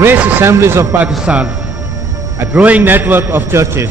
Grace Assemblies of Pakistan, a growing network of churches.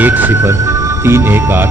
10318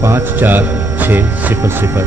54600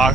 8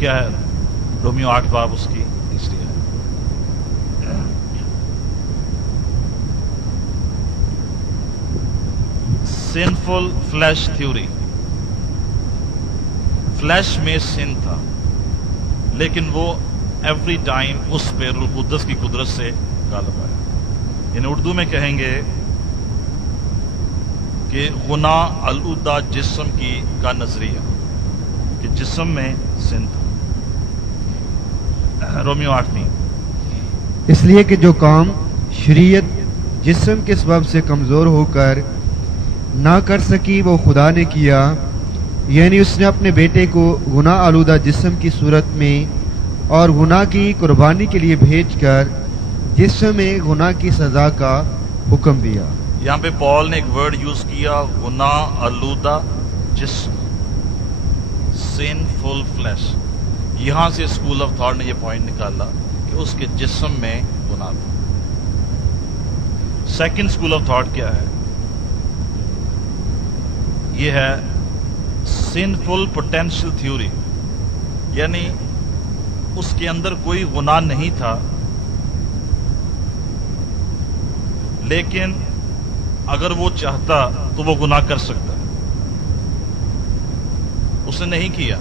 کیا ہے؟ Romeo 8 باب اس کی تیسری ہے. سنفل فلیش تھیوری. فلیش میں سن تھا لیکن وہ ایوری ٹائم اس پہ روح القدس کی قدرت سے غالب آیا. یعنی اردو میں کہیں گے کہ گناہ آلودہ جسم کا نظریہ کہ جسم میں سن تھا. رومیو 8:3. اس لیے کہ جو کام شریعت جسم کے سبب سے کمزور ہو کر نہ کر سکی وہ خدا نے کیا، یعنی اس نے اپنے بیٹے کو گناہ آلودہ جسم کی صورت میں اور گناہ کی قربانی کے لیے بھیج کر جسم میں گناہ کی سزا کا حکم دیا. یہاں پہ پال نے ایک ورڈ یوز کیا، گناہ آلودہ جسم، سنفل فلیش. یہاں سے اسکول آف تھاٹ نے یہ پوائنٹ نکالا کہ اس کے جسم میں گناہ تھا. سیکنڈ اسکول آف تھاٹ کیا ہے؟ یہ ہے سنفل پوٹینشیل تھیوری. یعنی اس کے اندر کوئی گناہ نہیں تھا لیکن اگر وہ چاہتا تو وہ گناہ کر سکتا. اس نے نہیں کیا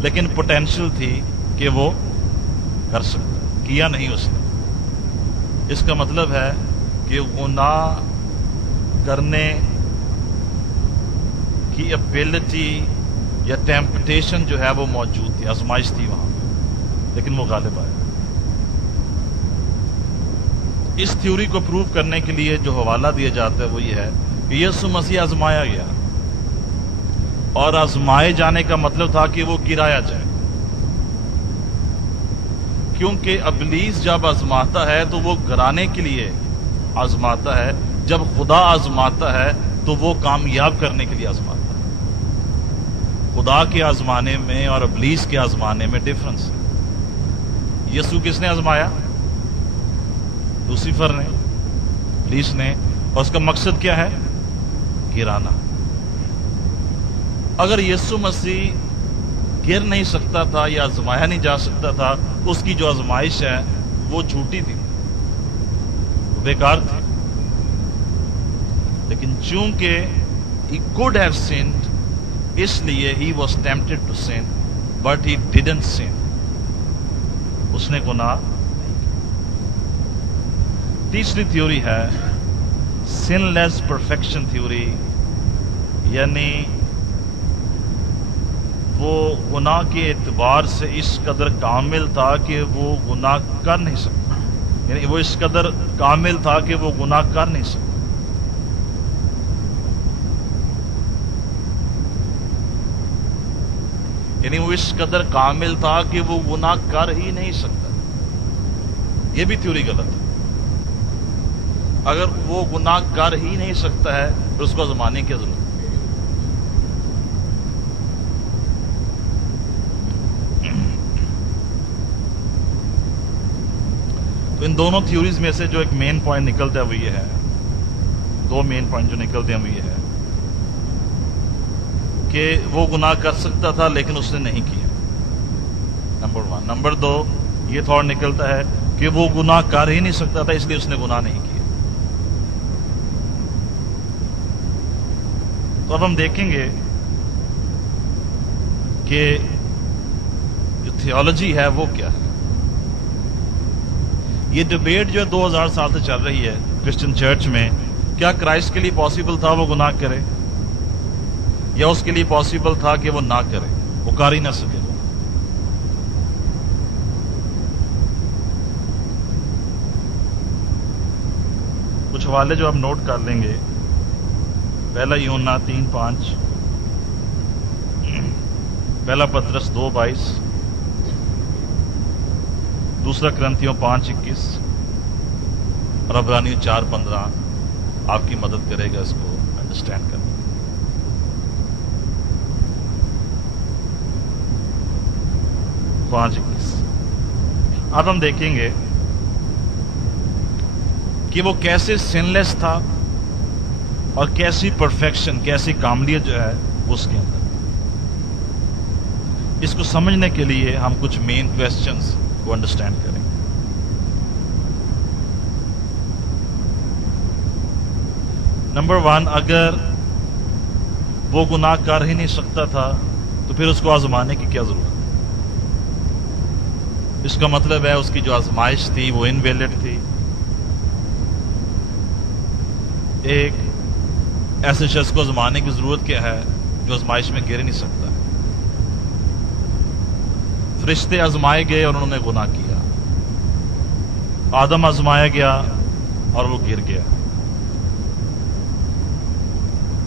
لیکن پوٹینشیل تھی کہ وہ کر سکتا، کیا نہیں اس نے. اس کا مطلب ہے کہ گناہ کرنے کی ایبلٹی یا ٹیمپٹیشن جو ہے وہ موجود تھی، آزمائش تھی وہاں پہ، لیکن وہ غالب آیا. اس تھیوری کو پروو کرنے کے لیے جو حوالہ دیا جاتا ہے وہ یہ ہے کہ یسوع مسیح آزمایا گیا اور آزمائے جانے کا مطلب تھا کہ وہ گرایا جائے، کیونکہ ابلیس جب آزماتا ہے تو وہ گرانے کے لیے آزماتا ہے، جب خدا آزماتا ہے تو وہ کامیاب کرنے کے لیے آزماتا ہے. خدا کے آزمانے میں اور ابلیس کے آزمانے میں ڈفرنس ہے. یسوع کس نے آزمایا؟ لوسیفر نے، ابلیس نے. اور اس کا مقصد کیا ہے؟ گرانا. اگر یسوع مسیح گر نہیں سکتا تھا یا آزمایا نہیں جا سکتا تھا، اس کی جو آزمائش ہے وہ جھوٹی تھی، بیکار تھی. لیکن چونکہ he could have sinned، اس لیے he was tempted to sin but he didn't sin. اس نے گناہ. تیسری تھیوری ہے سن لیس پرفیکشن تھیوری. یعنی وہ گناہ کے اعتبار سے اس قدر کامل تھا کہ وہ گناہ کر نہیں سکتا. یعنی وہ اس قدر کامل تھا کہ وہ گناہ کر نہیں سکتا. یعنی وہ اس قدر کامل تھا کہ وہ گناہ کر ہی نہیں سکتا. یہ بھی تھیوری غلط ہے. اگر وہ گناہ کر ہی نہیں سکتا ہے تو اس کو آزمانے کی ضرورت ہے. تو ان دونوں تھیوریز میں سے جو ایک مین پوائنٹ نکلتا ہے وہ یہ ہے، دو مین پوائنٹ جو نکلتے ہیں وہ یہ ہے کہ وہ گناہ کر سکتا تھا لیکن اس نے نہیں کیا، نمبر 1. نمبر 2 یہ تھوڑا نکلتا ہے کہ وہ گناہ کر ہی نہیں سکتا تھا اس لیے اس نے گناہ نہیں کیا. تو اب ہم دیکھیں گے کہ جو تھیولوجی ہے وہ کیا ہے. یہ ڈبیٹ جو ہے 2000 سال سے چل رہی ہے کرسچن چرچ میں، کیا کرائسٹ کے لیے پاسبل تھا وہ گناہ کرے یا اس کے لیے پاسبل تھا کہ وہ نہ کرے، وہ کر ہی نہ سکے. کچھ حوالے جو آپ نوٹ کر لیں گے. پہلا یوحنا 3:5، پہلا پطرس 2:22، دوسرا کرنتھیوں 5:21 اور عبرانیوں 4:15 آپ کی مدد کرے گا اس کو انڈرسٹینڈ کرنے. اب ہم دیکھیں گے کہ وہ کیسے سن لیس تھا اور کیسی پرفیکشن، کیسی کاملیت جو ہے اس کے اندر. اس کو سمجھنے کے لیے ہم کچھ مین کویسچنز کو انڈرسٹینڈ کریں. نمبر 1، اگر وہ گناہ کر ہی نہیں سکتا تھا تو پھر اس کو آزمانے کی کیا ضرورت؟ اس کا مطلب ہے اس کی جو آزمائش تھی وہ انویلڈ تھی. ایک ایسے شخص کو آزمانے کی ضرورت کیا ہے جو آزمائش میں گر نہیں سکتا؟ فرشتے آزمائے گئے اور انہوں نے گناہ کیا. آدم آزمایا گیا اور وہ گر گیا.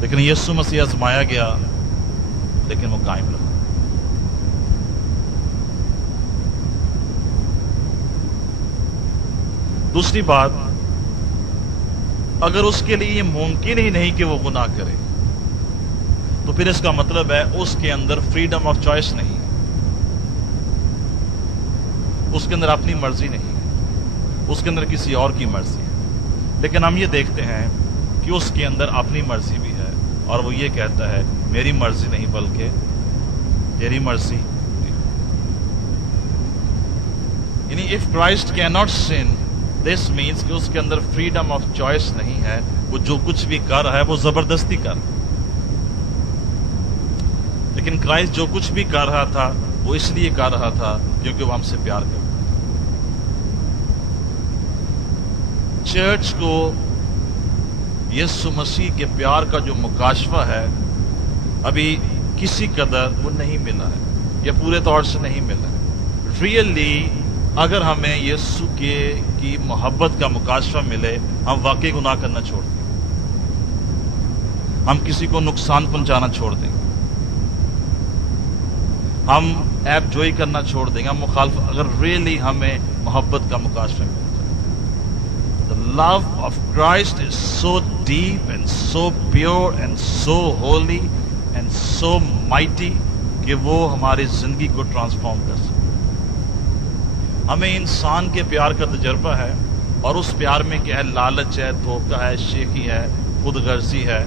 لیکن یسوع مسیح آزمایا گیا لیکن وہ قائم رہا. دوسری بات، اگر اس کے لیے یہ ممکن ہی نہیں کہ وہ گناہ کرے تو پھر اس کا مطلب ہے اس کے اندر فریڈم آف چوائس نہیں ہے، اس کے اندر اپنی مرضی نہیں ہے، اس کے اندر کسی اور کی مرضی ہے. لیکن ہم یہ دیکھتے ہیں کہ اس کے اندر اپنی مرضی بھی ہے اور وہ یہ کہتا ہے میری مرضی نہیں بلکہ تیری مرضی. یعنی if Christ cannot sin, this means کہ اس کے اندر فریڈم آف چوائس نہیں ہے. وہ جو کچھ بھی کر رہا ہے وہ زبردستی کر رہا ہے. لیکن کرائسٹ جو کچھ بھی کر رہا تھا وہ اس لیے کر رہا تھا کیونکہ وہ ہم سے پیار کرتا ہے. چرچ کو یسوع مسیح کے پیار کا جو مکاشفہ ہے ابھی کسی قدر وہ نہیں ملا ہے یا پورے طور سے نہیں ملا ہے. ریئلی اگر ہمیں یسوع کی محبت کا مکاشفہ ملے ہم واقعی گناہ کرنا چھوڑ دیں، ہم کسی کو نقصان پہنچانا چھوڑ دیں، ہم عیب جوئی کرنا چھوڑ دیں گے، ہم مخالفت. اگر ریئلی ہمیں محبت کا مکاشفہ ملتا ہے. The love of Christ is so deep and so pure and so holy and so mighty کہ وہ ہماری زندگی کو ٹرانسفارم کر سکتا. ہمیں انسان کے پیار کا تجربہ ہے اور اس پیار میں کیا ہے؟ لالچ ہے، دھوکہ ہے، شیخی ہے، خود غرضی ہے،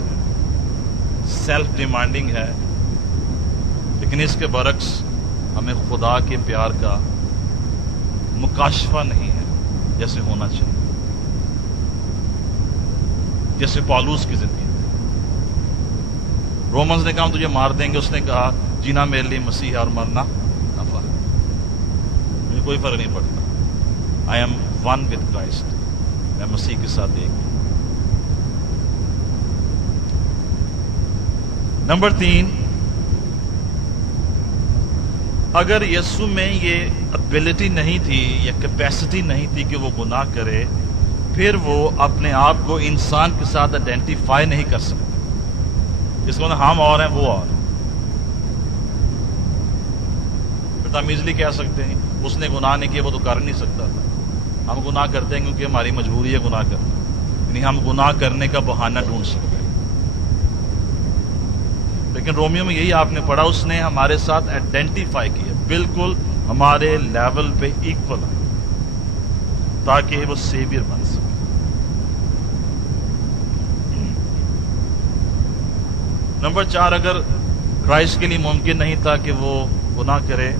سیلف ڈیمانڈنگ ہے. لیکن اس کے برعکس ہمیں خدا کے پیار کا مکاشفہ نہیں ہے جیسے ہونا چاہیے، جیسے پالوس کی زندگی. رومنز نے کہا ہم تجھے مار دیں گے، اس نے کہا جینا میرے لیے مسیح ہے اور مرنا نفع ہے، مجھے کوئی فرق نہیں پڑتا. I am one with Christ, میں مسیح کے ساتھ ایک ہوں. نمبر 3، اگر یسوع میں یہ ابیلٹی نہیں تھی یا کیپیسٹی نہیں تھی کہ وہ گناہ کرے، پھر وہ اپنے آپ کو انسان کے ساتھ آئیڈینٹیفائی نہیں کر سکتے. اس کو ہم اور ہیں وہ اور. پھر ہم ایزلی کہہ سکتے ہیں اس نے گناہ نہیں کیا، وہ تو کر نہیں سکتا تھا. ہم گناہ کرتے ہیں کیونکہ ہماری مجبوری ہے گناہ کرنا، یعنی ہم گناہ کرنے کا بہانہ ڈھونڈ سکتے ہیں. لیکن رومیو میں یہی آپ نے پڑھا، اس نے ہمارے ساتھ آئیڈینٹیفائی کیا، بالکل ہمارے لیول پہ ایکول ہے تاکہ وہ سیویئر بن سکے. نمبر 4، اگر کرائسٹ کے لیے ممکن نہیں تھا کہ وہ گناہ کرے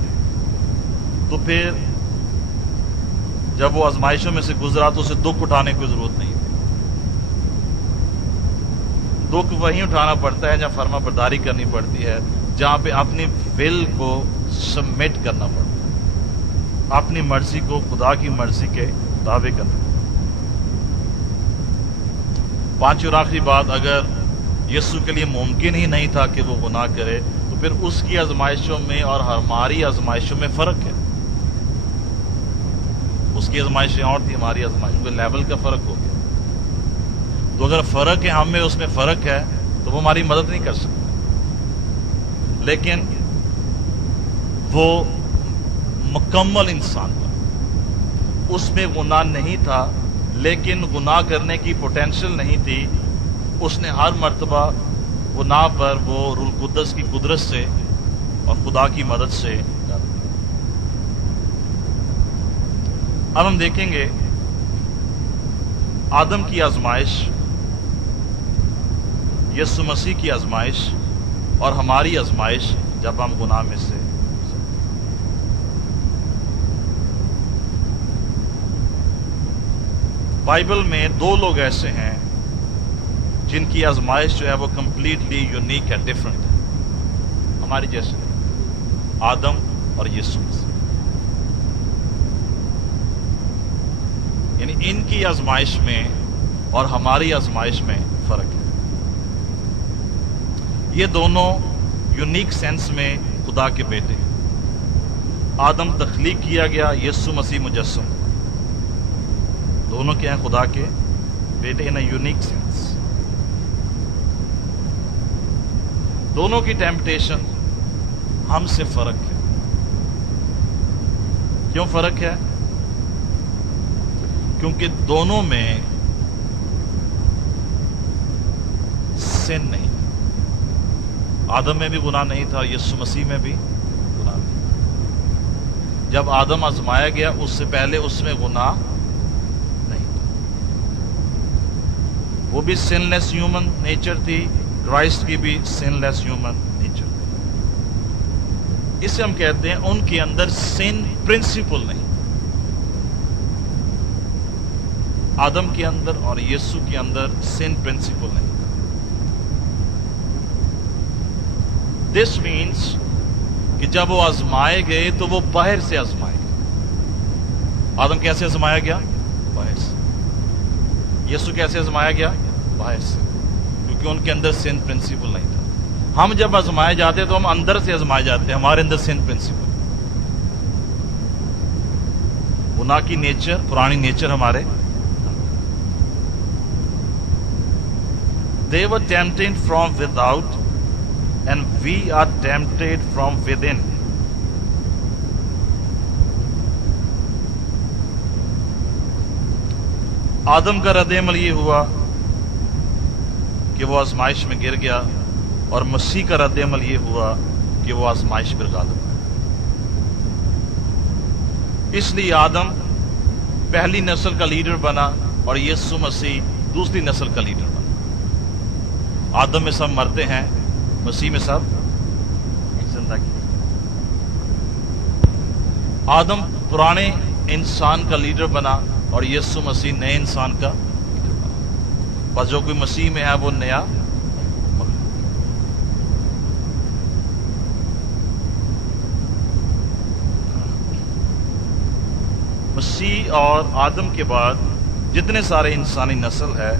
تو پھر جب وہ آزمائشوں میں سے گزرا تو اسے دکھ اٹھانے کی ضرورت نہیں تھی. دکھ وہیں اٹھانا پڑتا ہے جہاں فرما برداری کرنی پڑتی ہے، جہاں پہ اپنی ول کو سبمٹ کرنا پڑتا ہے، اپنی مرضی کو خدا کی مرضی کے تابع کرنا. 5 اور آخری بات، اگر یسوع کے لیے ممکن ہی نہیں تھا کہ وہ گناہ کرے تو پھر اس کی آزمائشوں میں اور ہماری آزمائشوں میں فرق ہے. اس کی آزمائشیں اور تھی، ہماری آزمائشوں کے لیول کا فرق ہو گیا. تو اگر فرق ہے، ہم میں اس میں فرق ہے تو وہ ہماری مدد نہیں کر سکتا. لیکن وہ مکمل انسان تھا، اس میں گناہ نہیں تھا لیکن گناہ کرنے کی پوٹینشل نہیں تھی. اس نے ہر مرتبہ گناہ پر وہ روح القدس کی قدرت سے اور خدا کی مدد سے کر دیا. اب ہم دیکھیں گے آدم کی آزمائش، یسوع مسیح کی آزمائش اور ہماری آزمائش جب ہم گناہ میں سے. بائبل میں دو لوگ ایسے ہیں جن کی آزمائش جو ہے وہ کمپلیٹلی یونیک ہے، ڈفرنٹ ہے، ہماری جیسے آدم اور یسوع مسیح۔ یعنی ان کی آزمائش میں اور ہماری آزمائش میں فرق ہے۔ یہ دونوں یونیک سینس میں خدا کے بیٹے ہیں۔ آدم تخلیق کیا گیا، یسوع مسیح مجسم، دونوں کیا ہیں؟ خدا کے بیٹے ان اے یونیک سینس۔ دونوں کی ٹیمپٹیشن ہم سے فرق ہے۔ کیوں فرق ہے؟ کیونکہ دونوں میں سن نہیں تھا۔ آدم میں بھی گناہ نہیں تھا، یسوع مسیح میں بھی گناہ نہیں تھا۔ جب آدم آزمایا گیا اس سے پہلے اس میں گناہ نہیں تھا۔ وہ بھی سن لیس ہیومن نیچر تھی، کرائسٹ کی بھی سن لیس ہیومن نیچر تھی۔ اسے ہم کہتے ہیں ان کے اندر سن پرنسپل نہیں، آدم کے اندر اور یسوع کے اندر سن پرنسپل نہیں۔ دس مینس کہ جب وہ آزمائے گئے تو وہ باہر سے آزمائے گئے۔ آدم کیسے آزمایا گیا؟ باہر سے۔ یسوع کیسے آزمایا گیا؟ باہر سے، کیونکہ ان کے اندر سن پرنسپل نہیں تھا۔ ہم جب آزمائے جاتے تو ہم اندر سے آزمائے جاتے ہیں، ہمارے اندر سن پرنسپل، گناہ کی نیچر، پرانی نیچر ہمارے۔ They were tempted from without and we are tempted from within. آدم کا رد عمل یہ ہوا کہ وہ آزمائش میں گر گیا، اور مسیح کا رد عمل یہ ہوا کہ وہ آزمائش پر غالب ہے۔ اس لیے آدم پہلی نسل کا لیڈر بنا اور یسوع مسیح دوسری نسل کا لیڈر بنا۔ آدم میں سب مرتے ہیں، مسیح میں سب زندگی۔ آدم پرانے انسان کا لیڈر بنا اور یسوع مسیح نئے انسان کا لیڈر بنا۔ بس جو کوئی مسیح میں ہے وہ نیا مخلوق۔ مسیح اور آدم کے بعد جتنے سارے انسانی نسل ہے،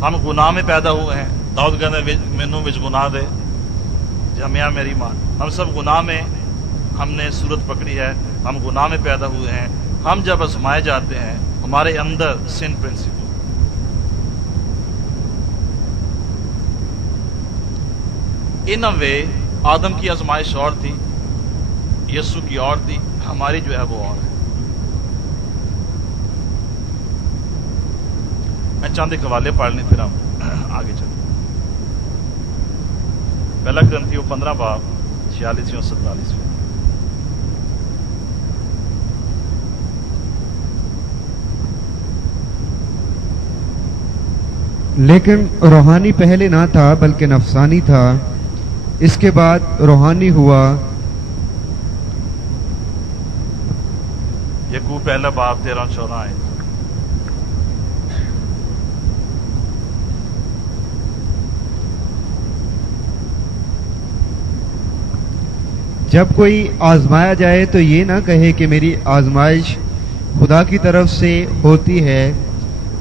ہم گناہ میں پیدا ہوئے ہیں۔ داؤد کہتے مینوں وچ گناہ دے جمیا میری ماں۔ ہم سب گناہ میں ہم نے صورت پکڑی ہے، ہم گناہ میں پیدا ہوئے ہیں۔ ہم جب آزمائے جاتے ہیں ہمارے اندر سن پرنسپل۔ ان اے وے آدم کی آزمائش اور تھی، یسوع کی اور تھی، ہماری جو ہے وہ اور ہے۔ میں چند ایک حوالے پڑھ لیں پھر ہم آگے چلیں۔ پہلا کرنتھیوں 15 باب 46 اور 47۔ لیکن روحانی پہلے نہ تھا بلکہ نفسانی تھا، اس کے بعد روحانی ہوا۔ یعقوب پہلا باب 13 اور 14 آئے۔ جب کوئی آزمایا جائے تو یہ نہ کہے کہ میری آزمائش خدا کی طرف سے ہوتی ہے،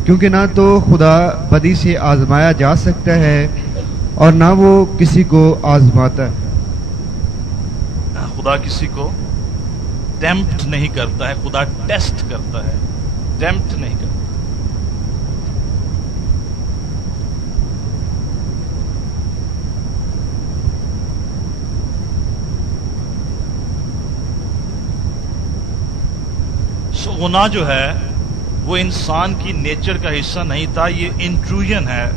کیونکہ نہ تو خدا بدی سے آزمایا جا سکتا ہے اور نہ وہ کسی کو آزماتا ہے۔ خدا کسی کو ٹیمپٹ نہیں کرتا ہے، خدا ٹیسٹ کرتا ہے، ٹیمپٹ نہیں کرتا۔ گناہ جو ہے وہ انسان کی نیچر کا حصہ نہیں تھا، یہ انٹروژن ہے،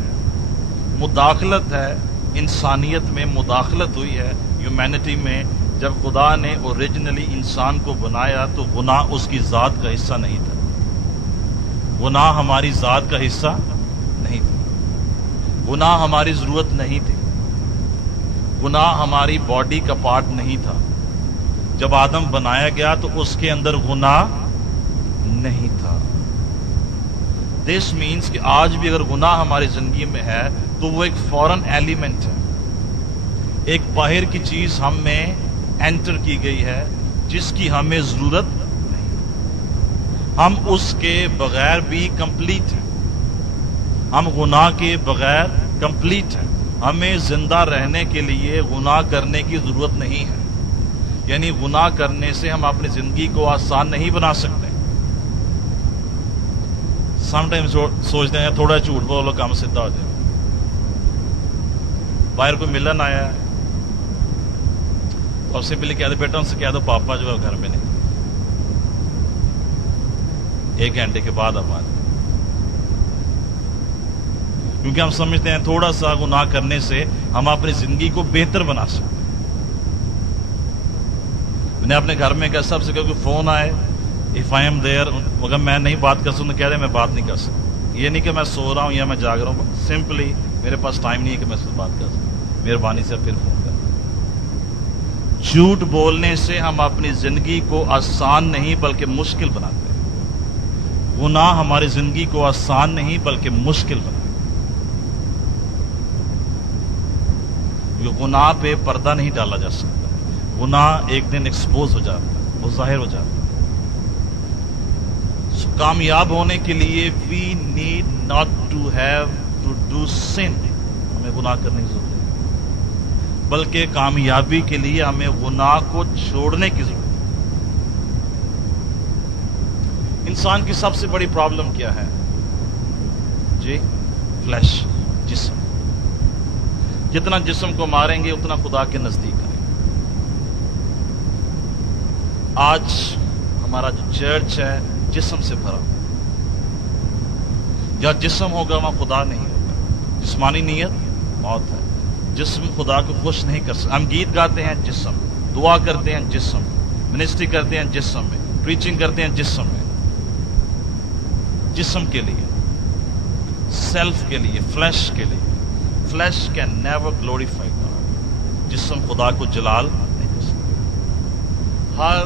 مداخلت ہے، انسانیت میں مداخلت ہوئی ہے، ہیومینٹی میں۔ جب خدا نے اوریجنلی انسان کو بنایا تو گناہ اس کی ذات کا حصہ نہیں تھا، گناہ ہماری ذات کا حصہ نہیں تھا، گناہ ہماری ضرورت نہیں تھی، گناہ ہماری باڈی کا پارٹ نہیں تھا۔ جب آدم بنایا گیا تو اس کے اندر گناہ نہیں تھا. دس مینس کہ آج بھی اگر گناہ ہماری زندگی میں ہے تو وہ ایک فورن ایلیمنٹ ہے، ایک باہر کی چیز ہم میں انٹر کی گئی ہے جس کی ہمیں ضرورت نہیں. ہم اس کے بغیر بھی کمپلیٹ ہیں، ہم گناہ کے بغیر کمپلیٹ ہیں. ہمیں زندہ رہنے کے لیے گناہ کرنے کی ضرورت نہیں ہے. یعنی گناہ کرنے سے ہم اپنی زندگی کو آسان نہیں بنا سکتے. سم ٹائم سوچتے ہیں تھوڑا جھوٹ بولو کام سیدھا ہو جائے. باہر کوئی ملن آیا ہے تو اب سے پہلے کہہ دو بیٹا ان سے کہہ دو پاپا جو ہے گھر میں نہیں، 1 گھنٹے کے بعد اب آ جائے. کیونکہ ہم سمجھتے ہیں تھوڑا سا گناہ کرنے سے ہم اپنی زندگی کو بہتر بنا سکتے ہیں. میں نے اپنے گھر میں کہا سب سے کہا کوئی فون آئے اف آئی ایم دیئر، مگر میں نہیں بات کر سکتا، کہہ رہے میں بات نہیں کر سکتا. یہ نہیں کہ میں سو رہا ہوں یا میں جاگ رہا ہوں، سمپلی میرے پاس ٹائم نہیں ہے کہ میں اس سے بات کر سکتا. مہربانی سے پھر فون کر. جھوٹ بولنے سے ہم اپنی زندگی کو آسان نہیں بلکہ مشکل بناتے ہیں. گناہ ہماری زندگی کو آسان نہیں بلکہ مشکل بناتے ہیں. گناہ پہ پردہ نہیں ڈالا جا سکتا. گناہ ایک دن ایکسپوز ہو جاتا ہے، وہ ظاہر ہو جاتا ہے. کامیاب ہونے کے لیے we need not to have to do sin, ہمیں گناہ کرنے کی ضرورت ہے، بلکہ کامیابی کے لیے ہمیں گناہ کو چھوڑنے کی ضرورت ہے. انسان کی سب سے بڑی پرابلم کیا ہے جی؟ فلیش، جسم. جتنا جسم کو ماریں گے اتنا خدا کے نزدیک کریں گے. آج ہمارا جو چرچ ہے جسم سے بھرا، جہاں جسم ہوگا وہاں خدا نہیں ہوگا. جسمانی نیت موت ہے. جسم خدا کو خوش نہیں کر سکتا. ہم گیت گاتے ہیں جسم، دعا کرتے ہیں جسم، منسٹری کرتے ہیں جسم میں، پریچنگ کرتے ہیں جسم میں. جسم کے لیے، سیلف کے لیے، فلیش کے لیے. Flesh can never glorify God. جسم خدا کو جلال نہیں کر سکتا. ہر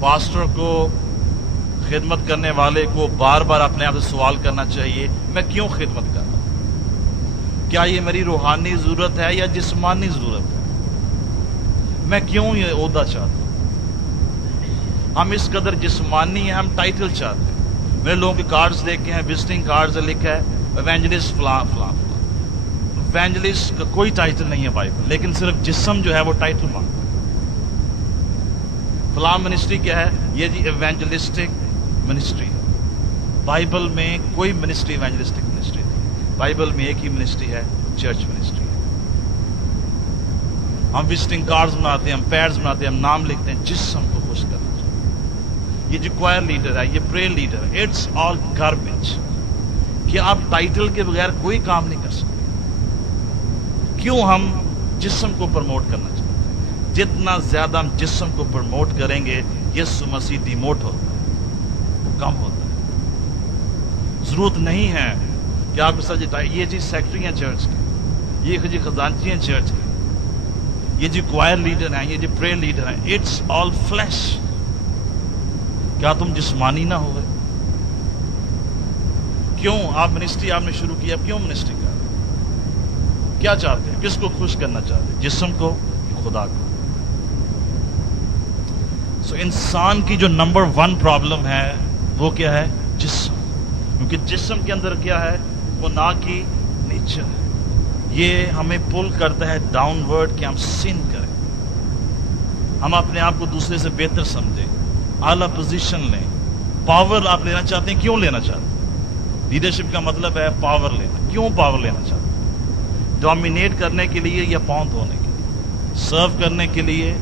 پاسٹر کو، خدمت کرنے والے کو بار بار اپنے آپ سے سوال کرنا چاہیے میں کیوں خدمت کر رہا ہوں؟ کیا یہ میری روحانی ضرورت ہے یا جسمانی ضرورت ہے؟ میں کیوں یہ عہدہ چاہتا ہوں؟ ہم اس قدر جسمانی ہیں، ہم ٹائٹل چاہتے ہیں. میرے لوگوں کے کارڈز دیکھے ہیں، وزٹنگ کارڈز لکھا ہے ایونجلسٹ فلاں فلاں فلاں. ایونجلسٹ کا کوئی ٹائٹل نہیں ہے بائبل، لیکن صرف جسم جو ہے وہ ٹائٹل مانگتا ہے. فلاں منسٹری کیا ہے؟ یہ جی ایونجلسٹک منسٹری ہے. بائبل میں کوئی منسٹری ایونجلسٹک منسٹری نہیں. بائبل میں ایک ہی منسٹری ہے، چرچ منسٹری ہے. ہم وزٹنگ کارڈز بناتے ہیں، ہم پیڈز بناتے ہیں، ہم نام لکھتے ہیں. جسم کو خوش کرنا چاہیے. یہ جو کوائر لیڈر ہے، یہ پریئر لیڈر ہے، اٹس آل گاربیج. کہ آپ ٹائٹل کے بغیر کوئی کام نہیں کر سکتے. کیوں ہم جسم کو پروموٹ کرنا چاہتے ہیں؟ جتنا زیادہ ہم جسم کو پروموٹ کریں گے یسوع مسیح ڈیموٹ ہوتا ہے، وہ کم ہوتا ہے. ضرورت نہیں ہے کہ آپ اس یہ جی سیکٹری ہیں چرچ کے، یہ جی خزانچی ہیں چرچ کے، یہ جی کوائر لیڈر ہیں، یہ جی پریئر لیڈر ہیں. It's all flesh. کیا تم جسمانی نہ ہوئے؟ کیوں آپ منسٹری آپ نے شروع کیا؟ کیوں منسٹری کر رہے؟ کیا چاہتے ہیں؟ کس کو خوش کرنا چاہتے ہیں؟ جسم کو، خدا کو. سو انسان کی جو نمبر 1 پرابلم ہے وہ کیا ہے؟ جسم. کیونکہ جسم کے اندر کیا ہے؟ گناہ کی نیچر ہے. یہ ہمیں پل کرتا ہے ڈاؤن ورڈ کہ ہم سن کریں، ہم اپنے آپ کو دوسرے سے بہتر سمجھیں، اعلیٰ پوزیشن لیں. پاور آپ لینا چاہتے ہیں، کیوں لینا چاہتے ہیں؟ لیڈرشپ کا مطلب ہے پاور لینا. کیوں پاور لینا چاہتے ہیں؟ ڈومینیٹ کرنے کے لیے یا پاؤں دھونے کے لیے؟ سرو کرنے کے لیے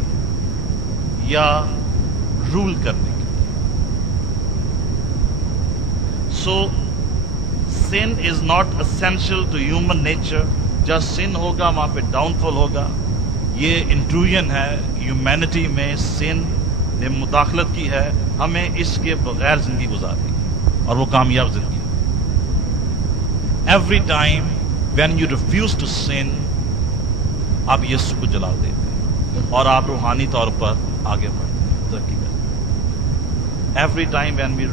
یا رول کرنے کے لیے؟ So sin is not essential to human nature. جہاں سن ہوگا وہاں پہ ڈاؤن فال ہوگا. یہ انٹروژن ہے ہیومینٹی میں. سن نے مداخلت کی ہے، ہمیں اس کے بغیر زندگی گزارنی ہے، اور وہ کامیاب زندگی. Every time when you refuse to sin آپ یسوع کو جلا دیتے ہیں اور آپ روحانی طور پر آگے بڑھتے ہیں، ترقی کرتے ہیں. Every time when we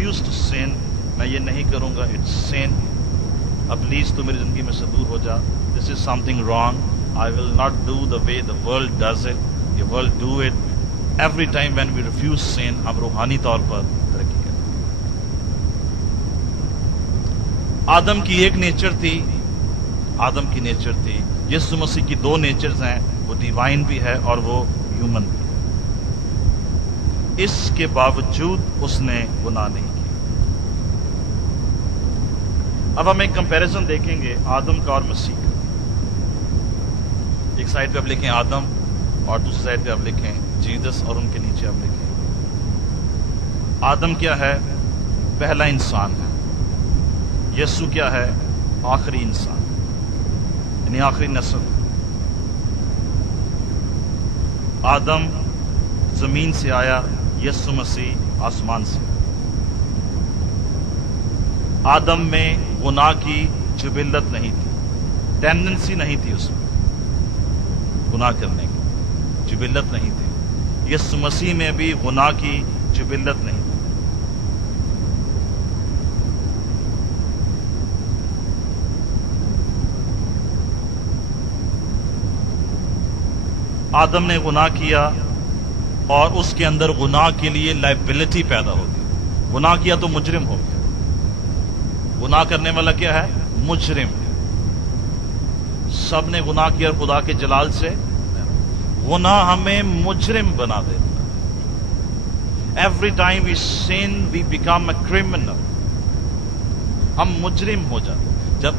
refuse to sin, میں یہ نہیں کروں گا, it's sin, اب پلیز تو میری زندگی میں سے دور ہو جا, this is something wrong, I will not do the way the world does it, the world do it. Every time when we refuse sin, ہم روحانی طور پر ترقی کرتے. آدم کی ایک نیچر تھی, آدم کی نیچر تھی. یسوع مسیح کی دو نیچرز ہیں, وہ ڈیوائن بھی ہے اور وہ ہیومن بھی ہے. اس کے باوجود اس نے گناہ نہیں کی. اب ہم ایک کمپیریزن دیکھیں گے آدم کا اور مسیح کا. ایک سائڈ پہ آپ لکھیں آدم اور دوسری سائڈ پہ آپ لکھیں جیزس اور ان کے نیچے آپ لکھیں. آدم کیا ہے؟ پہلا انسان ہے. یسوع کیا ہے؟ آخری انسان, یعنی آخری نسل. آدم زمین سے آیا, یسوع مسیح آسمان سے. آدم میں گناہ کی جبلت نہیں تھی, ٹینڈنسی نہیں تھی اس میں گناہ کرنے کی, جبلت نہیں تھی. یسوع مسیح میں بھی گناہ کی جبلت نہیں تھی. آدم نے گناہ کیا اور اس کے اندر گناہ کے لیے لائبلٹی پیدا ہو گئی. گناہ کیا تو مجرم ہو گیا. گناہ کرنے والا کیا ہے؟ مجرم. سب نے گناہ کیا اور خدا کے جلال سے گناہ ہمیں مجرم بنا دیتا ہے. Every time we sin we become a criminal. ہم مجرم ہو جاتے جب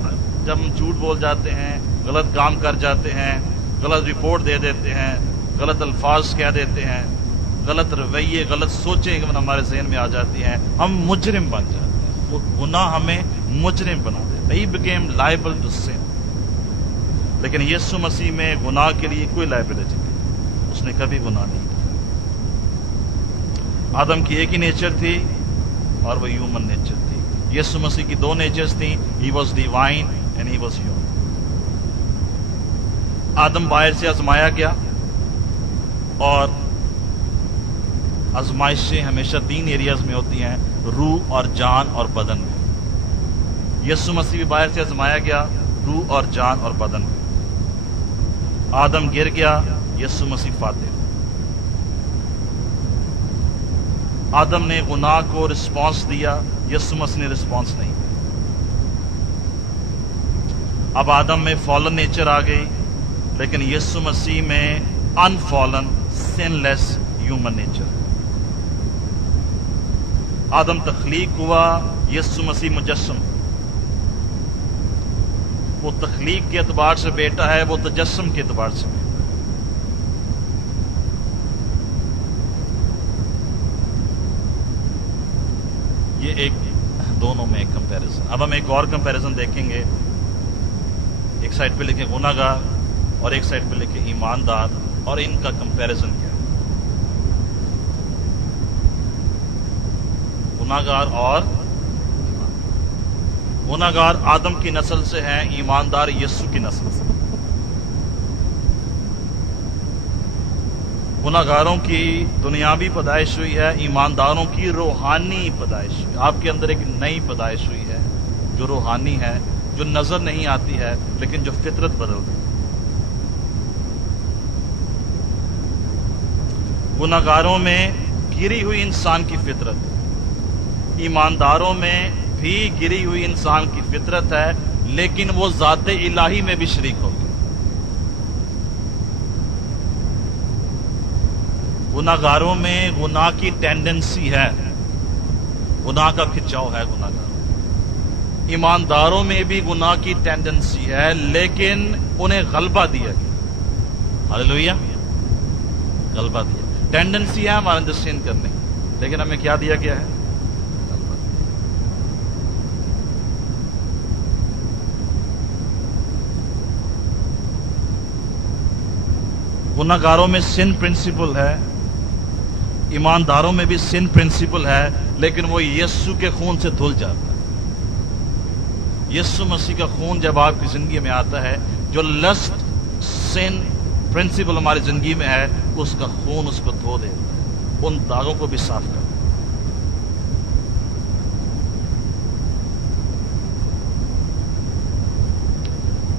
ہم جھوٹ بول جاتے ہیں, غلط کام کر جاتے ہیں, غلط رپورٹ دے دیتے ہیں, غلط الفاظ کہہ دیتے ہیں, غلط رویے, غلط سوچیں ہمارے ذہن میں آ جاتی ہیں, ہم مجرم بن جاتے ہیں. وہ گناہ ہمیں مجرم بنا دیتا ہے. He became liable to sin. لیکن یسوع مسیح میں گناہ کے لیے کوئی لائبلٹی نہیں, اس نے کبھی گناہ نہیں کیا. آدم کی ایک ہی نیچر تھی اور وہ ہیومن نیچر تھی. یسوع مسیح کی دو نیچرز تھیں, He was divine and He was human. آدم باہر سے آزمایا گیا اور آزمائشیں ہمیشہ تین ایریاز میں ہوتی ہیں, روح اور جان اور بدن میں. یسوع مسیح بھی باہر سے آزمایا گیا, روح اور جان اور بدن میں. آدم گر گیا, یسوع مسیح فاتح. آدم نے گناہ کو رسپانس دیا, یسوع مسیح نے رسپانس نہیں دیا. اب آدم میں فالن نیچر آ گئی, لیکن یسوع مسیح میں ان فالن سن لیس ہیومن نیچر. آدم تخلیق ہوا, یسوع مسیح مجسم. وہ تخلیق کے اعتبار سے بیٹا ہے, وہ تجسم کے اعتبار سے بیٹا ہے. یہ ایک دونوں میں ایک کمپیریزن. اب ہم ایک اور کمپیریزن دیکھیں گے. ایک سائڈ پہ لکھیں گناہگار اور ایک سائڈ پہ لکھیں ایماندار, اور ان کا کمپیریزن کیا ہے. گناہگار اور گناہگار آدم کی نسل سے ہیں, ایماندار یسوع کی نسل سے. گناہگاروں کی دنیاوی پیدائش ہوئی ہے, ایمانداروں کی روحانی پیدائش ہوئی. آپ کے اندر ایک نئی پیدائش ہوئی ہے جو روحانی ہے, جو نظر نہیں آتی ہے لیکن جو فطرت بدل گئی. گناہگاروں میں گری ہوئی انسان کی فطرت, ایمانداروں میں بھی گری ہوئی انسان کی فطرت ہے, لیکن وہ ذات الہی میں بھی شریک ہو گئی. گناہگاروں میں گناہ کی ٹینڈنسی ہے, گناہ کا کھچاؤ ہے گناہگاروں. ایمانداروں میں بھی گناہ کی ٹینڈنسی ہے, لیکن انہیں غلبہ دیا گیا. ہاللیلویا, غلبہ دیا. ٹینڈنسی ہے ہمارے اندر سین کرنے, لیکن ہمیں کیا دیا گیا ہے؟ گناہگاروں میں سن پرنسپل ہے, ایمانداروں میں بھی سن پرنسپل ہے, لیکن وہ یسوع کے خون سے دھل جاتا ہے. یسوع مسیح کا خون جب آپ کی زندگی میں آتا ہے, جو لسٹ سن پرنسپل ہماری زندگی میں ہے, اس کا خون اس کو دھو دیتا ہے, ان داغوں کو بھی صاف کرتا ہے.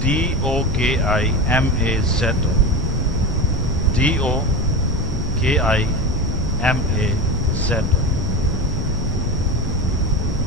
DOKIMAZO, DOKIMAZO,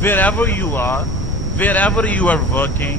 Wherever you are, wherever you are working,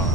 are,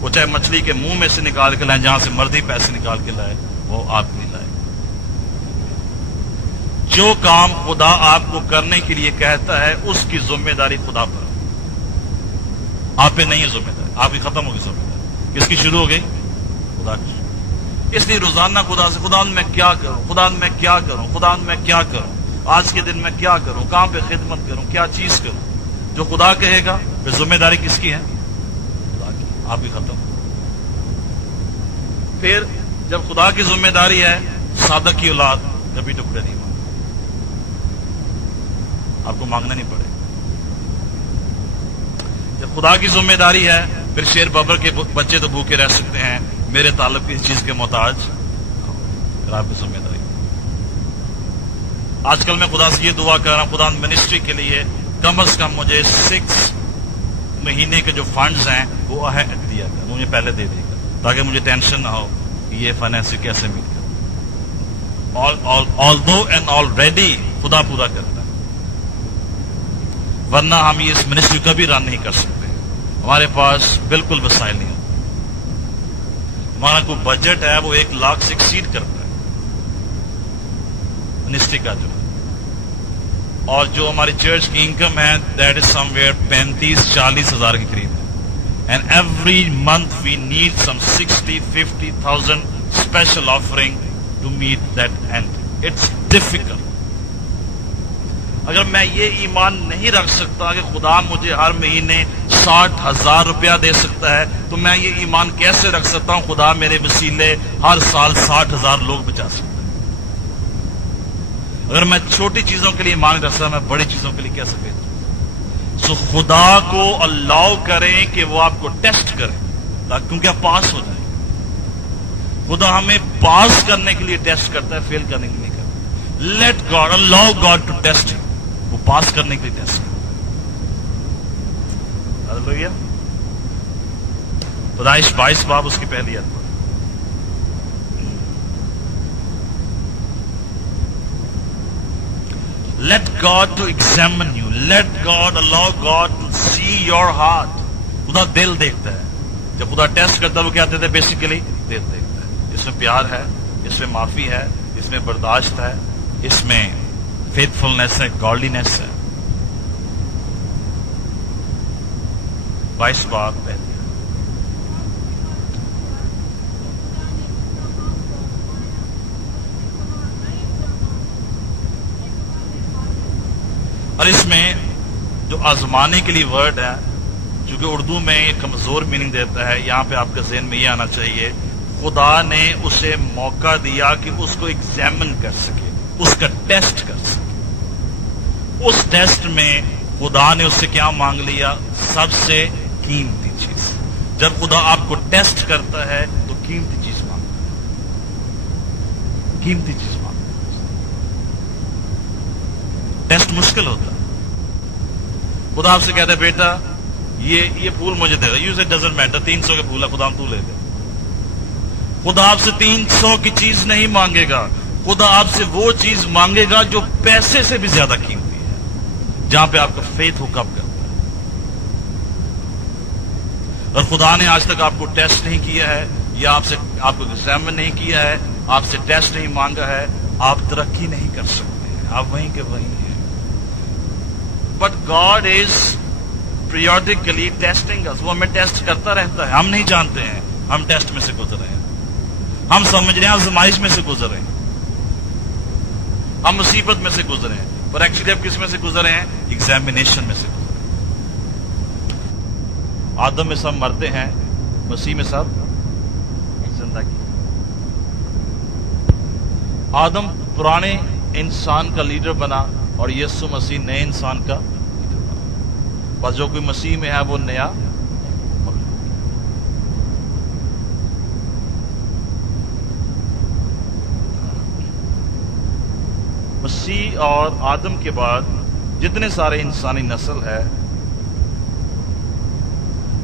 وہ چاہے مچھلی کے منہ میں سے نکال کے لائے، جہاں سے مرضی پیسے نکال کے لائے، وہ آپ نہیں لائے۔ جو کام خدا آپ کو کرنے کے لیے کہتا ہے اس کی ذمہ داری خدا پر، آپ پہ نہیں ہے ذمہ داری، آپ کی ختم ہوگی ذمہ داری۔ کس کی شروع ہو گئی؟ خدا کی۔ اس لیے روزانہ خدا سے، خدا میں کیا کروں، خدا میں کیا کروں، خدا میں کیا کروں، آج کے دن میں کیا کروں، کہاں پہ خدمت کروں، کیا چیز کروں۔ جو خدا کہے گا پھر ذمہ داری کس کی ہے؟ خدا کی، آپ کی ختم۔ پھر جب خدا کی ذمہ داری ہے، صادق کی اولاد کبھی ٹکڑے نہیں مانگے، آپ کو مانگنا نہیں پڑے۔ جب خدا کی ذمہ داری ہے، پھر شیر ببر کے بچے تو بھوکے رہ سکتے ہیں، میرے تعلق کسی چیز کے محتاج، پھر آپ کی ذمہ داری۔ آج کل میں خدا سے یہ دعا کر رہا ہوں، خدا منسٹری کے لیے کم از کم مجھے 6 مہینے کے جو فنڈز ہیں وہ دیا کر، مجھے پہلے دے دے گا، تاکہ مجھے ٹینشن نہ ہو کہ یہ فائنینس کیسے مل گیا۔ although and already خدا پورا کرتا ہے، ورنہ ہم یہ اس منسٹری کبھی رن نہیں کر سکتے، ہمارے پاس بالکل وسائل نہیں ہوتے۔ ہمارا کوئی بجٹ ہے وہ 1 لاکھ سے ایکسیڈ کرتا ہے منسٹری کا جو، اور جو ہماری چرچ کی انکم ہے دیٹ از سم ویئر 35-40 ہزار کے قریب ہے، and every month we need some 60-50,000 special offering to meet that end. It's difficult. اگر میں یہ ایمان نہیں رکھ سکتا کہ خدا مجھے ہر مہینے 60,000 روپیہ دے سکتا ہے، تو میں یہ ایمان کیسے رکھ سکتا ہوں خدا میرے وسیلے ہر سال 60,000 لوگ بچا سکتا ہے؟ اگر میں چھوٹی چیزوں کے لیے ایمان رکھ سکتا، میں بڑی چیزوں کے لیے کیسے بھیجوں؟ سو خدا کو الاؤ کریں کہ وہ آپ کو ٹیسٹ کریں، کیونکہ آپ پاس ہو جائیں۔ خدا ہمیں پاس کرنے کے لیے ٹیسٹ کرتا ہے، فیل کرنے کے لیے نہیں کرتا۔ Let God, allow God to test ہم، وہ پاس کرنے کے لیے ٹیسٹ کرتا ہے۔ ہاللیلویا۔ پیدائش 22 باب اس کی پہلی آیت۔ Let God to examine you. Let God, allow God to see your heart. خدا دل دیکھتا ہے۔ جب خدا ٹیسٹ کرتا ہے وہ کیا دیتا ہے؟ بیسیکلی دل دیکھتا ہے۔ اس میں پیار ہے، اس میں معافی ہے، اس میں برداشت ہے، اس میں فیتھفلنس ہے، گاڈلینس ہے۔ 22 باب پہلی۔ اور اس میں جو آزمانے کے لیے ورڈ ہے، چونکہ اردو میں کمزور میننگ دیتا ہے، یہاں پہ آپ کے ذہن میں یہ آنا چاہیے خدا نے اسے موقع دیا کہ اس کو ایگزامن کر سکے، اس کا ٹیسٹ کر سکے۔ اس ٹیسٹ میں خدا نے اس سے کیا مانگ لیا؟ سب سے قیمتی چیز۔ جب خدا آپ کو ٹیسٹ کرتا ہے تو قیمتی چیز مانگتا ہے، قیمتی چیز مانگتا ہے۔ ٹیسٹ مشکل ہوتا ہے۔ خدا آپ سے کہتا ہے بیٹا یہ پھول مجھے دے دو، یو سے ڈزنٹ میٹر، 300 کے پھول ہے، خدا تو لے لے۔ خدا آپ سے 300 کی چیز نہیں مانگے گا، خدا آپ سے وہ چیز مانگے گا جو پیسے سے بھی زیادہ قیمتی ہے، جہاں پہ آپ کا فیتھ ہو کب کرتا ہے۔ اور خدا نے آج تک آپ کو ٹیسٹ نہیں کیا ہے، یا آپ کو ایگزامن نہیں کیا ہے، آپ سے ٹیسٹ نہیں مانگا ہے، آپ ترقی نہیں کر سکتے ہیں، آپ وہیں کے وہیں ہیں۔ But God is periodically testing us, وہ ہمیں ٹیسٹ کرتا رہتا ہے۔ ہم نہیں جانتے ہیں ہم ٹیسٹ میں سے گزر رہے ہیں، ہم سمجھ رہے ہیں آزمائش میں سے گزر رہے ہیں، ہم مصیبت میں سے گزرے ہیں، پر ایکچولی اب کس میں سے گزرے ہیں؟ ایگزامینیشن میں سے گزرے ہیں۔ آدم میں سب مرتے ہیں، مسیح میں سب زندگی۔ آدم پرانے انسان کا لیڈر بنا اور یسوع مسیح نئے انسان کا لیڈر بنا، بس جو کوئی مسیح میں ہے وہ نیا مسیح اور آدم کے بعد جتنے سارے انسانی نسل ہے،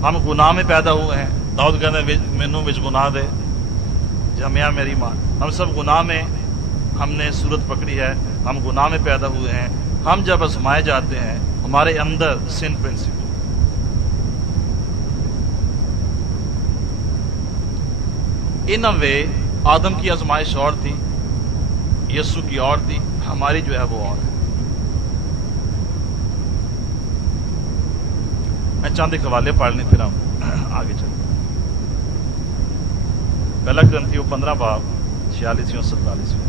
ہم گناہ میں پیدا ہوئے ہیں۔ داؤد کہتے ہیں مینوں وچ گناہ دے جمیا میری ماں۔ ہم سب گناہ میں ہم نے صورت پکڑی ہے، ہم گناہ میں پیدا ہوئے ہیں۔ ہم جب آزمائے جاتے ہیں ہمارے اندر سن پرنسپل، ان اے وے آدم کی آزمائش اور تھی، یسو کی اور تھی، ہماری جو ہے وہ اور ہے۔ میں چند ایک حوالے پڑھ لیں پھر ہم آگے چلیں۔ پہلا کرنتھیوں 15 باب 46 اور 47۔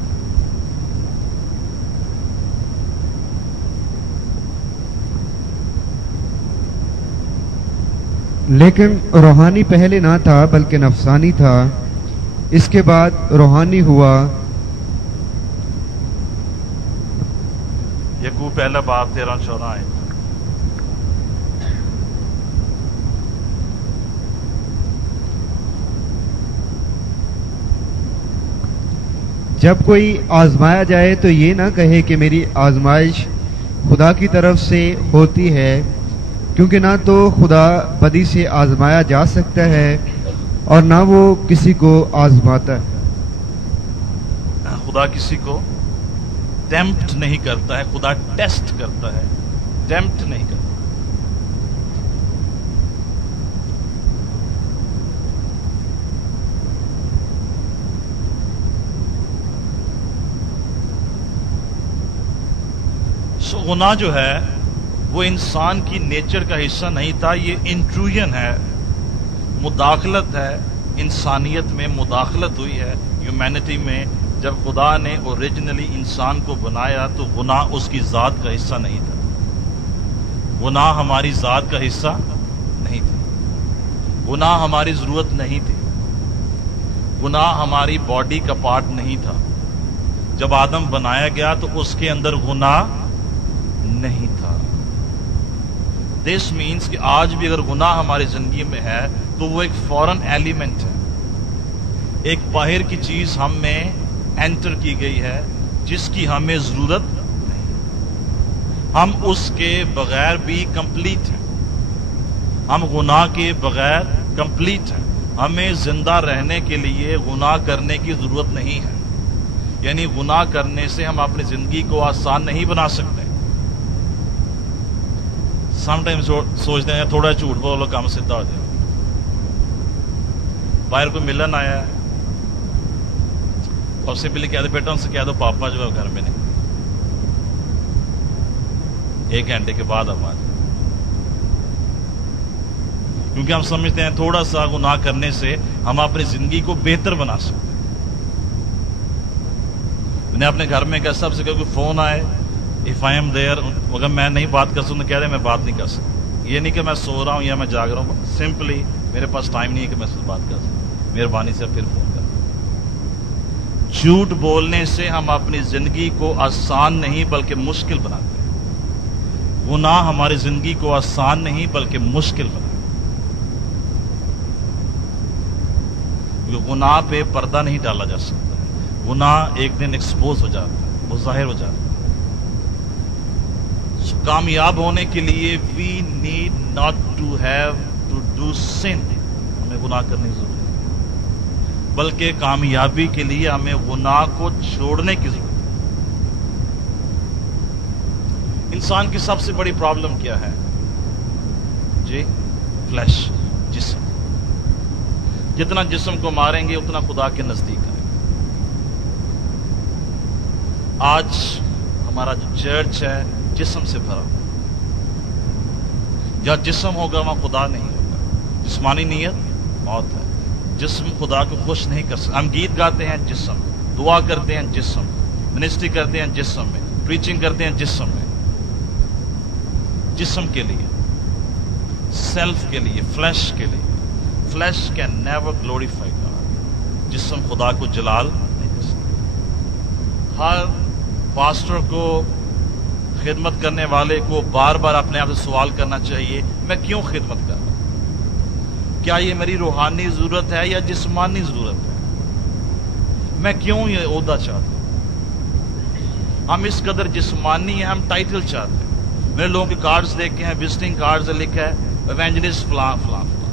لیکن روحانی پہلے نہ تھا بلکہ نفسانی تھا، اس کے بعد روحانی ہوا۔ یعقوب پہلا باب 13-14 آئے۔ جب کوئی آزمایا جائے تو یہ نہ کہے کہ میری آزمائش خدا کی طرف سے ہوتی ہے، کیونکہ نہ تو خدا بدی سے آزمایا جا سکتا ہے اور نہ وہ کسی کو آزماتا ہے۔ خدا کسی کو ٹیمپٹ نہیں کرتا ہے، خدا ٹیسٹ کرتا ہے، ٹیمپٹ نہیں کرتا۔ گناہ جو ہے وہ انسان کی نیچر کا حصہ نہیں تھا، یہ انٹروژن ہے، مداخلت ہے، انسانیت میں مداخلت ہوئی ہے، ہیومینٹی میں۔ جب خدا نے اوریجنلی انسان کو بنایا تو گناہ اس کی ذات کا حصہ نہیں تھا، گناہ ہماری ذات کا حصہ نہیں تھا، گناہ ہماری ضرورت نہیں تھی، گناہ ہماری باڈی کا پارٹ نہیں تھا۔ جب آدم بنایا گیا تو اس کے اندر گناہ نہیں تھا۔ دس مینس کہ آج بھی اگر گناہ ہماری زندگی میں ہے تو وہ ایک فورن ایلیمنٹ ہے، ایک باہر کی چیز ہم میں انٹر کی گئی ہے جس کی ہمیں ضرورت نہیں۔ ہم اس کے بغیر بھی کمپلیٹ ہیں، ہم گناہ کے بغیر کمپلیٹ ہیں۔ ہمیں زندہ رہنے کے لیے گناہ کرنے کی ضرورت نہیں ہے، یعنی گناہ کرنے سے ہم اپنی زندگی کو آسان نہیں بنا سکتے۔ سم ٹائم سوچتے ہیں تھوڑا جھوٹ بولو کام سیدھا ہو جائے۔ باہر کوئی ملن آیا ہے اور سمپلی کہہ دو بیٹا ان سے کہہ دو پاپا جو ہے گھر میں نہیں، 1 گھنٹے کے بعد اب آ جائے، کیونکہ ہم سمجھتے ہیں تھوڑا سا گناہ کرنے سے ہم اپنی زندگی کو بہتر بنا سکتے ہیں۔ میں نے اپنے گھر میں کہا سب سے کوئی فون آئے if I am there، اگر میں نہیں بات کر سکتا کہہ دیں میں بات نہیں کر سکتا۔ یہ نہیں کہ میں سو رہا ہوں یا میں جاگ رہا ہوں، سمپلی میرے پاس ٹائم نہیں ہے کہ میں اس سے بات کر سکتا، مہربانی سے پھر فون کر۔ جھوٹ بولنے سے ہم اپنی زندگی کو آسان نہیں بلکہ مشکل بناتے ہیں، گناہ ہماری زندگی کو آسان نہیں بلکہ مشکل بناتے ہیں۔ گناہ پہ پردہ نہیں ڈالا جا سکتا ہے، گناہ ایک دن ایکسپوز ہو جاتا ہے، وہ ظاہر ہو جاتا ہے۔ کامیاب ہونے کے لیے we need not to have to do sin, ہمیں گناہ کرنے کی ضرورت ہے، بلکہ کامیابی کے لیے ہمیں گناہ کو چھوڑنے کی ضرورت ہے۔ انسان کی سب سے بڑی پرابلم کیا ہے جی؟ فلیش، جسم۔ جتنا جسم کو ماریں گے اتنا خدا کے نزدیک آئے گا۔ آج ہمارا جو چرچ ہے جسم سے بھرا، جہاں جسم ہوگا وہاں خدا نہیں ہوگا۔ جسمانی نیت موت ہے، جسم خدا کو خوش نہیں کر سکتا۔ ہم گیت گاتے ہیں جسم، دعا کرتے ہیں جسم، منسٹری کرتے ہیں جسم میں، پریچنگ کرتے ہیں جسم میں، جسم کے لیے، سیلف کے لیے، فلیش کے لیے۔ Flesh can never glorify God, جسم خدا کو جلال نہیں کر سکتا۔ ہر پاسٹر کو، خدمت کرنے والے کو بار بار اپنے آپ سے سوال کرنا چاہیے، میں کیوں خدمت کر رہا ہوں؟ کیا یہ میری روحانی ضرورت ہے یا جسمانی ضرورت ہے؟ میں کیوں یہ عہدہ چاہتا ہوں؟ ہم اس قدر جسمانی ہیں، ہم ٹائٹل چاہتے ہیں۔ میرے لوگوں کے کارڈز دیکھے ہیں، وزٹنگ کارڈز لکھا ہے ایونجلسٹ فلاں فلاں فلاں۔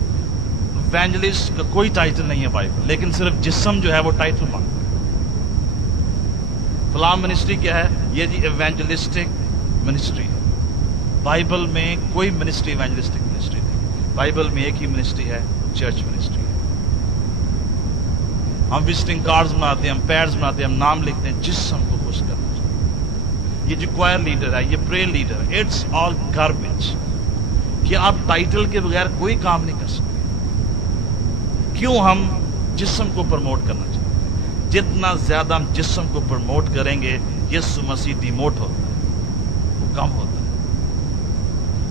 ایونجلسٹ کا کوئی ٹائٹل نہیں ہے بائبل، لیکن صرف جسم جو ہے وہ ٹائٹل مانگتا ہے۔ فلاں منسٹری کیا ہے؟ یہ جی ایونجلسٹک منسٹری ہے۔ بائبل میں کوئی منسٹری ایونجلسٹک منسٹری نہیں، بائبل میں ایک ہی منسٹری ہے، چرچ منسٹری ہے۔ ہم وزٹنگ کارڈز بناتے ہیں, ہم پیڈز بناتے ہیں, ہم نام لکھتے ہیں جسم کو خوش کرنا چاہتے. یہ جو کوائر لیڈر ہے, یہ پریئر لیڈر ہے, اٹس آل گاربیج. کہ آپ ٹائٹل کے بغیر کوئی کام نہیں کر سکتے. کیوں ہم جسم کو پروموٹ کرنا چاہتے ہیں؟ جتنا زیادہ ہم جسم کو پروموٹ کریں گے, یسوع مسیح ڈیموٹ ہوتا ہے, وہ کم ہوتا ہے.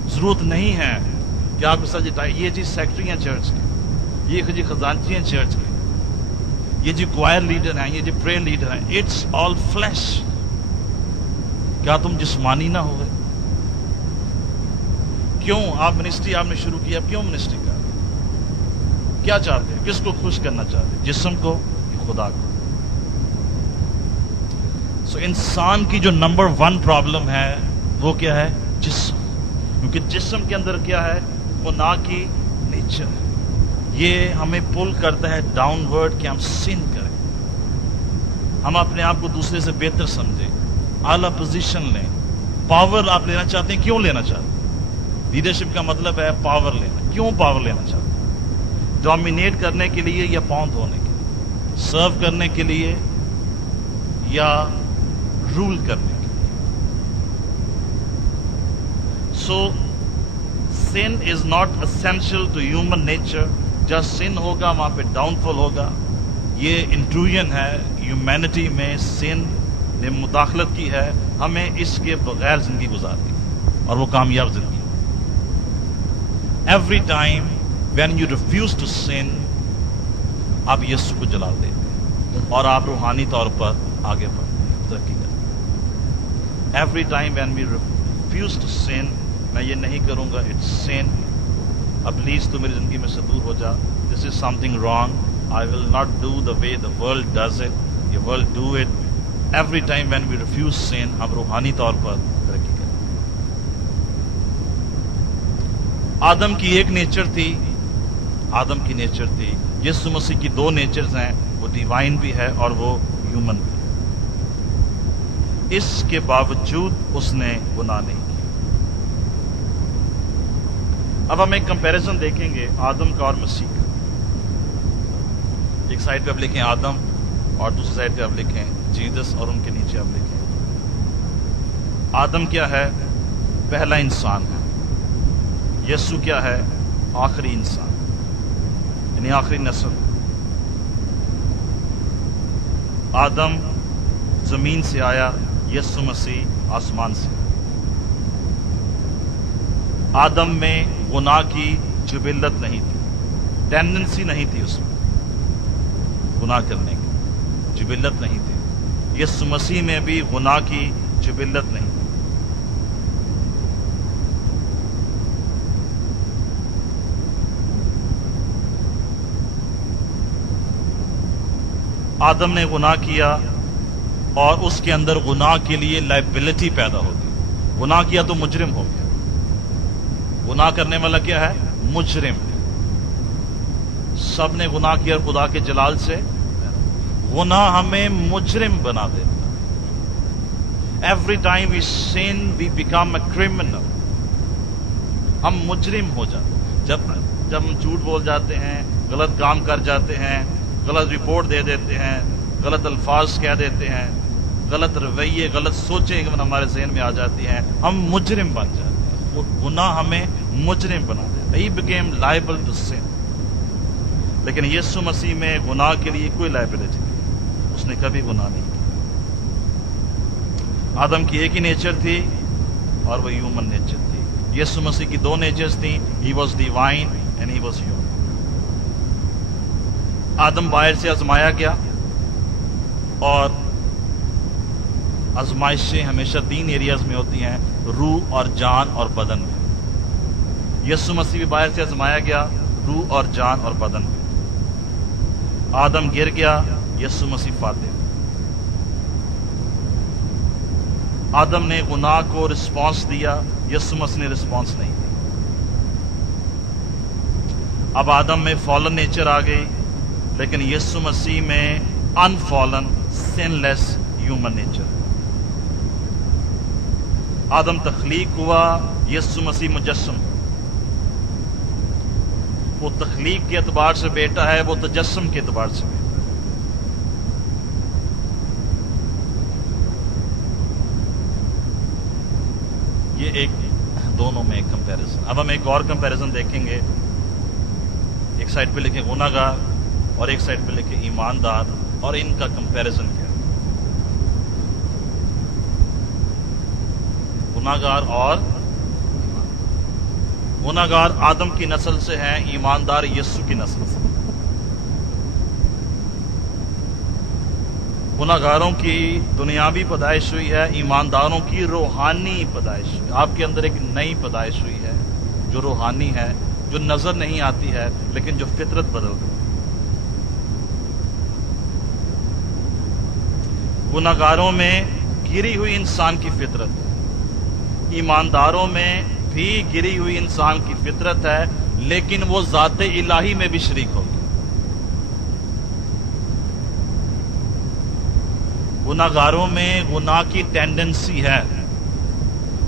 ضرورت نہیں ہے کہ آپ سب یہ جی سیکٹری ہیں چرچ کے, یہ جی خزانچی ہیں چرچ کے, یہ جی کوائر لیڈر ہیں, یہ جی پریئر لیڈر ہیں. It's all flesh. کیا تم جسمانی نہ ہو گئے؟ کیوں آپ منسٹری آپ نے شروع کیا؟ کیوں منسٹری کر رہے ہیں؟ کیا چاہتے ہیں؟ کس کو خوش کرنا چاہتے ہیں؟ جسم کو یا خدا کو؟ سو انسان کی جو نمبر 1 پرابلم ہے وہ کیا ہے؟ جسم. کیونکہ جسم کے اندر کیا ہے؟ گناہ کی نیچر ہے. یہ ہمیں پل کرتا ہے ڈاؤن ورڈ کہ ہم سن کریں, ہم اپنے آپ کو دوسرے سے بہتر سمجھیں, اعلیٰ پوزیشن لیں. پاور آپ لینا چاہتے ہیں, کیوں لینا چاہتے ہیں؟ لیڈرشپ کا مطلب ہے پاور لینا. کیوں پاور لینا چاہتے ہیں؟ ڈومینیٹ کرنے کے لیے یا پاؤں دھونے کے لیے؟ سرو کرنے کے لیے یا رول کرنے کے لیے؟ سو sin is not essential to human nature. جہاں sin ہوگا وہاں پہ ڈاؤن فال ہوگا. یہ انٹروژن ہے ہیومینٹی میں, sin نے مداخلت کی ہے, ہمیں اس کے بغیر زندگی گزارنی اور وہ کامیاب زندگی. Every time when you refuse to sin, آپ یسوع کو جلا دیتے ہیں اور آپ روحانی طور پر آگے بڑھتے ہیں, ترقی کرتے ہیں. Every time when we refuse to sin, میں یہ نہیں کروں گا, اٹس سن, اب پلیز تو میری زندگی میں سے دور ہو جا, this is something wrong, I will not do the way the world does it, you world do it. Every time when we refuse sin, ہم روحانی طور پر ترقی کریں. آدم کی ایک نیچر تھی, آدم کی نیچر تھی. یسوع مسیح کی 2 نیچرز ہیں, وہ ڈیوائن بھی ہے اور وہ ہیومن بھی ہے. اس کے باوجود اس نے گناہ نہیں. اب ہم ایک کمپیریزن دیکھیں گے آدم کا اور مسیح کا. ایک سائڈ پہ آپ لکھیں آدم اور دوسری سائڈ پہ آپ لکھیں جیزس اور ان کے نیچے آپ لکھیں. آدم کیا ہے؟ پہلا انسان ہے. یسوع کیا ہے؟ آخری انسان, یعنی آخری نسل. آدم زمین سے آیا, یسوع مسیح آسمان سے. آدم میں گناہ کی جبلت نہیں تھی, ٹینڈنسی نہیں تھی اس میں گناہ کرنے کی, جبلت نہیں تھی. یسوع مسیح میں بھی گناہ کی جبلت نہیں تھی. آدم نے گناہ کیا اور اس کے اندر گناہ کے لیے لائبلٹی پیدا ہو گئی. گناہ کیا تو مجرم ہو گیا. گناہ کرنے والا کیا ہے؟ مجرم. سب نے گناہ کیا خدا کے جلال سے. گناہ ہمیں مجرم بنا دیتا. Every time we sin we become a criminal. ہم مجرم ہو جاتے. جب ہم جھوٹ بول جاتے ہیں, غلط کام کر جاتے ہیں, غلط رپورٹ دے دیتے ہیں, غلط الفاظ کہہ دیتے ہیں, غلط رویے, غلط سوچیں ہمارے ذہن میں آ جاتی ہیں, ہم مجرم بن جاتے ہیں. وہ گناہ ہمیں مجرم بنا دیتا. He became liable to sin. لیکن یسوع مسیح میں گناہ کے لیے کوئی لائبلٹی نہیں, اس نے کبھی گناہ نہیں کیا. آدم کی ایک ہی نیچر تھی اور وہ ہیومن نیچر تھی. یسوع مسیح کی 2 نیچرز تھیں, He was divine and He was human. آدم باہر سے آزمایا گیا اور آزمائشیں ہمیشہ 3 ایریاز میں ہوتی ہیں, روح اور جان اور بدن میں. یسوع مسیح بھی باہر سے آزمایا گیا روح اور جان اور بدن میں. آدم گر گیا, یسوع مسیح فاتح. آدم نے گناہ کو رسپانس دیا, یسوع مسیح نے رسپانس نہیں دیا. اب آدم میں فالن نیچر آ گئی, لیکن یسوع مسیح میں ان فالن سن لیس ہیومن نیچر. آدم تخلیق ہوا, یسوع مسیح مجسم. وہ تخلیق کے اعتبار سے بیٹا ہے, وہ تجسم کے اعتبار سے بیٹا ہے. یہ ایک دونوں میں ایک کمپیریزن. اب ہم ایک اور کمپیریزن دیکھیں گے. ایک سائڈ پہ لکھے گناہگار اور ایک سائڈ پہ لکھے ایماندار, اور ان کا کمپیریزن کیا ہے. گناہگار اور گناہگار آدم کی نسل سے ہیں, ایماندار یسوع کی نسل سے. گناہگاروں کی دنیاوی پیدائش ہوئی ہے, ایمانداروں کی روحانی پیدائش ہوئی. آپ کے اندر ایک نئی پیدائش ہوئی ہے جو روحانی ہے, جو نظر نہیں آتی ہے لیکن جو فطرت بدل گئی. گناہگاروں میں گری ہوئی انسان کی فطرت ہے, ایمانداروں میں بھی گری ہوئی انسان کی فطرت ہے, لیکن وہ ذات الہی میں بھی شریک ہوگی. گناہگاروں میں گناہ کی ٹینڈنسی ہے,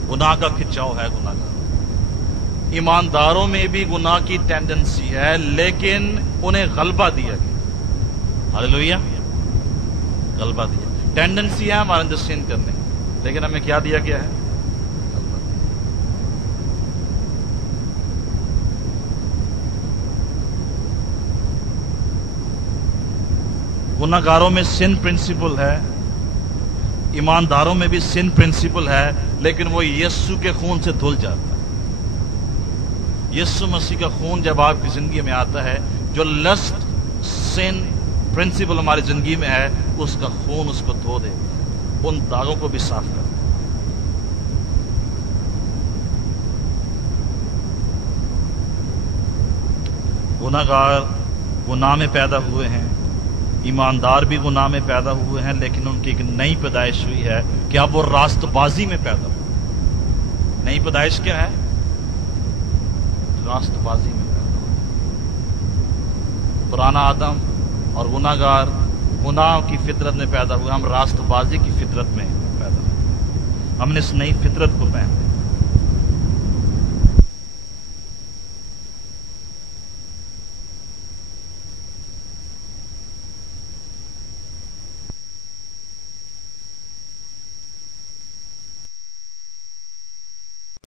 گناہ کا کھچاؤ ہے گناہگار. ایمانداروں میں بھی گناہ کی ٹینڈنسی ہے, لیکن انہیں غلبہ دیا گیا. ہاللیلویہ, غلبہ دیا. ٹینڈنسی ہے ہمارے اندر سین کرنے, لیکن ہمیں کیا دیا گیا ہے؟ غلبہ دیا. گناہگاروں میں سن پرنسپل ہے, ایمانداروں میں بھی سن پرنسپل ہے, لیکن وہ یسوع کے خون سے دھل جاتا ہے. یسوع مسیح کا خون جب آپ کی زندگی میں آتا ہے, جو لسٹ سن پرنسپل ہماری زندگی میں ہے, اس کا خون اس کو دھو دے, ان داغوں کو بھی صاف کر دے. گناہگار گناہ میں پیدا ہوئے ہیں, ایماندار بھی گناہ میں پیدا ہوئے ہیں, لیکن ان کی ایک نئی پیدائش ہوئی ہے کہ اب وہ راست بازی میں پیدا ہوئے. نئی پیدائش کیا ہے؟ راست بازی میں پیدا ہوئے. پرانا آدم اور گناہگار گناہ کی فطرت میں پیدا ہوئے, ہم راست بازی کی فطرت میں پیدا ہوئے. ہم نے اس نئی فطرت کو پہنا.